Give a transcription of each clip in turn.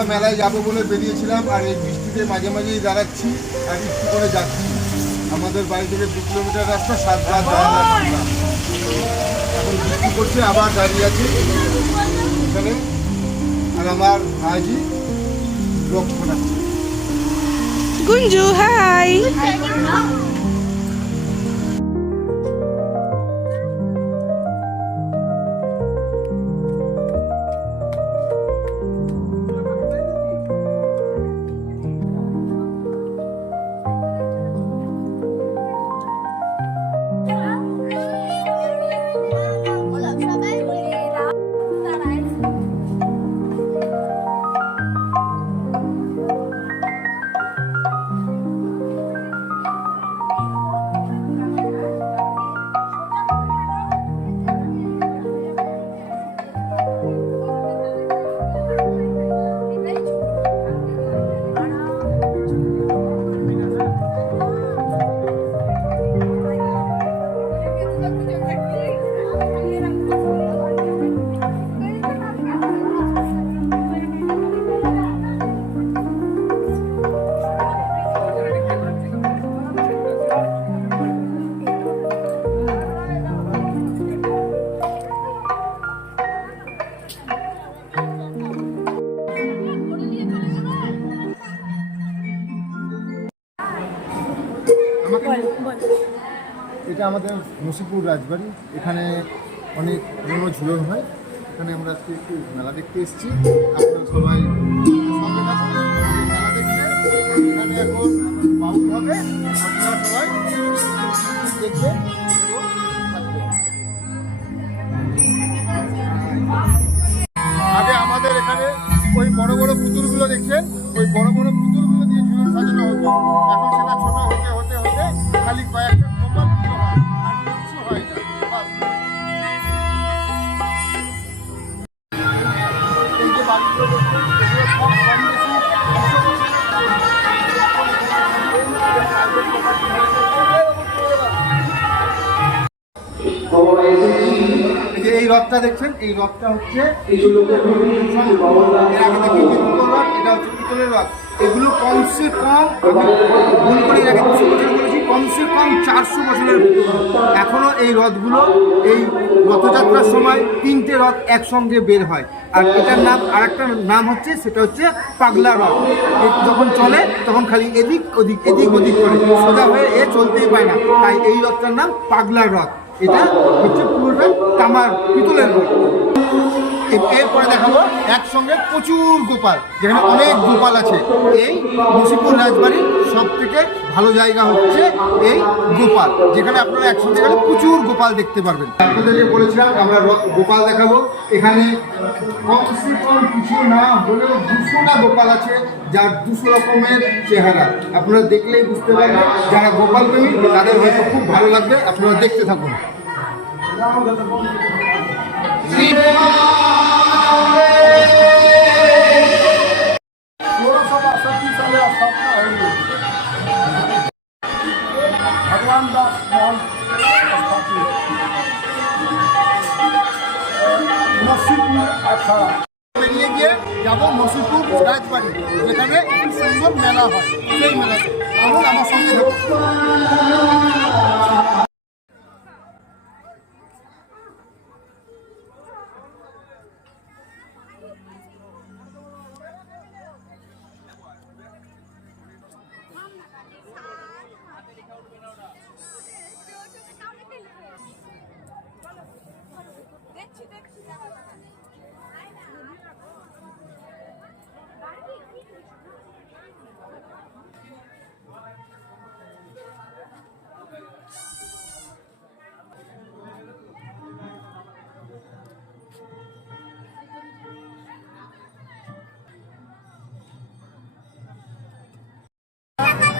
আমরা মেলায় যাবো বলে বেরিয়েছিলাম, আর এই বৃষ্টিতে মাঝে মাঝেই দাঁড়াচ্ছি আর একটু করে যাচ্ছি। আমাদের বাড়ি থেকে 2 কিলোমিটার রাস্তা, 7 রাত এখন বৃষ্টি করছে, আবার দাঁড়িয়ে আছি এখানে। আর আমার ভাইজি লক্ষ্য রাখছে। গুঞ্জু হাই। এটা আমাদের নসিপুর রাজবাড়ি। এখানে অনেক পুরনো ঝুলন হয়। এখানে আমরা আজকে একটু মেলা দেখতে এসেছি। আপনারা সবাই সঙ্গে থাকুন, মেলা দেখতে। এখানে এখন বাউল হবে, আপনারা সবাই দেখবেন এবং থাকবেন। আগে আমাদের এখানে ওই বড় বড় পুতুলগুলো দেখছেন, ওই বড় বড় পুতুলগুলো দিয়ে ঝুলন সাজানো হতো। এখন সেটা ছোট হতে হতে হতে খালি কয়েকটা গোপাল পুজো হয়, আর কিছু হয় না। এই যে বাড়িগুলো দেখছেন, এগুলো সব কম বেশি এই রথটা দেখছেন, এই রথটা হচ্ছে এটা হচ্ছে পিতলের রথ। এগুলো কমসে কম, ভুল করে এর আগে 200 বছর বলেছি, কমসে কম 400 বছরের। এখনো এই রথগুলো এই রথযাত্রার সময় 3টে রথ একসঙ্গে বের হয়। আর এটার নাম, আর একটা নাম হচ্ছে, সেটা হচ্ছে পাগলা রথ। যখন চলে তখন খালি এদিক ওদিক এদিক ওদিক করে, সোজা হয়ে এ চলতেই পায় না, তাই এই রথটার নাম পাগলা রথ। এটা হচ্ছে পুরোটা তামার পিতলের রথ। এরপরে দেখাবো একসঙ্গে প্রচুর গোপাল, যেখানে অনেক গোপাল আছে। এই নসিপুর রাজবাড়ির সব থেকে ভালো জায়গা হচ্ছে এই গোপাল, যেখানে আপনারা একসঙ্গে গেলে প্রচুর গোপাল দেখতে পারবেন। আপনাদেরকে বলেছিলাম আমরা গোপাল দেখাবো। এখানে কমসে কম কিছু না হলেও 200টা গোপাল আছে, যার 200 রকমের চেহারা। আপনারা দেখলেই বুঝতে পারবেন, যারা গোপাল প্রেমী তাদের হয়তো খুব ভালো লাগবে। আপনারা দেখতে থাকুন। भगवान दास मॉल नसीपुर अखाड़ा বেরিয়ে গিয়ে যাবো নসিপুর রাজবাড়ি, যেখানে খুব সুন্দর মেলা হয়। সেই মেলাতে এবং আমার সঙ্গে থাকুন।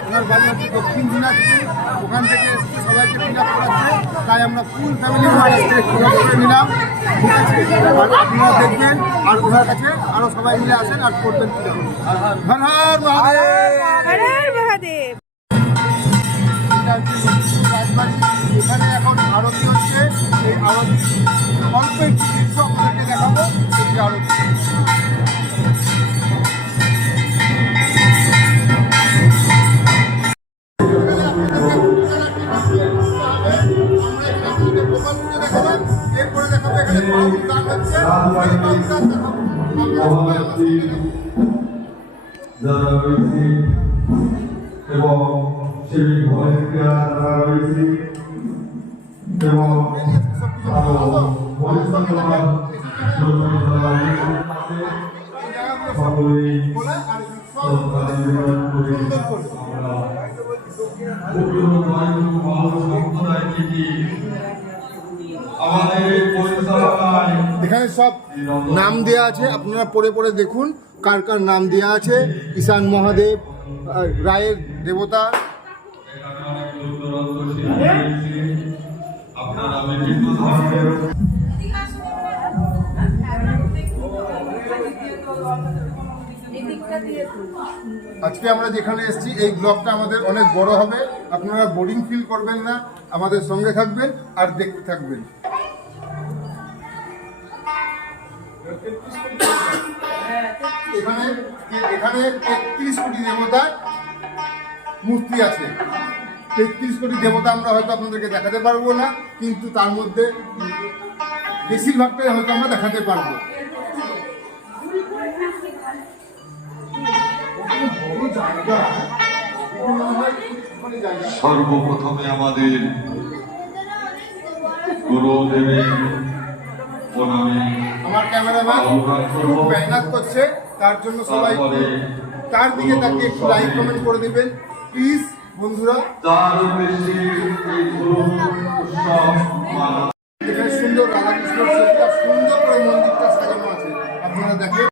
ওনার বাড়ি হচ্ছে দক্ষিণ দিনাজপুর, ওখান থেকে সবাইকে পিক আপ করাচ্ছে। তাই আমরা ফুল ফ্যামিলি পিক আপ করে নিলাম, ঠিক আছে? আর আপনারা দেখবেন, আর ওনার কাছে আরও সবাই মিলে আসেন আর করবেন পিক আপ। হর হর মহাদেব, হর হর মহাদেব। এটা হচ্ছে নসিপুর রাজবাড়ি। এখানে এখন আরতি হচ্ছে। এই আরতি অল্প একটু দৃশ্য আপনাদেরকে দেখাবো। এই যে আরতি মহানেত্রী যারা রয়েছে এবং সেই ভলেন্টিয়ার যারা রয়েছে এবং আরো পরিচালনা সকলেই আমাদের পরিচালনায় এখানে সব নাম দেয়া আছে, আপনারা পড়ে পড়ে দেখুন কার কার নাম দেয়া আছে। ঈশান মহাদেব, রায়ের দেবতা, আপনারা বিভিন্ন ধরনের আজকে আমরা যেখানে এসেছি এই ব্লগটা আমাদের অনেক বড় হবে, আপনারা বোরিং ফিল করবেন না, আমাদের সঙ্গে থাকবেন আর দেখতে থাকবেন। এখানে এখানে 33 কোটি দেবতা মূর্তি আছে। 33 কোটি দেবতা আমরা হয়তো আপনাদেরকে দেখাতে পারবো না, কিন্তু তার মধ্যে বেশিরভাগটাই হয়তো আমরা দেখাতে পারবো। সর্বপ্রথমে আমাদের গুরুদেবের প্রণামী আমার ক্যামেরাম্যান খুব মেহনত করছে, তার জন্য সবাই তার দিকে তাকে একটু লাইক কমেন্ট করে দিবেন প্লিজ বন্ধুরা। তার উদ্দেশ্যে এই গুরু উৎসব মানা এখানে সুন্দর রাধাকৃষ্ণের ছবি আর সুন্দর করে মন্দিরটা সাজানো আছে, আপনারা দেখেন।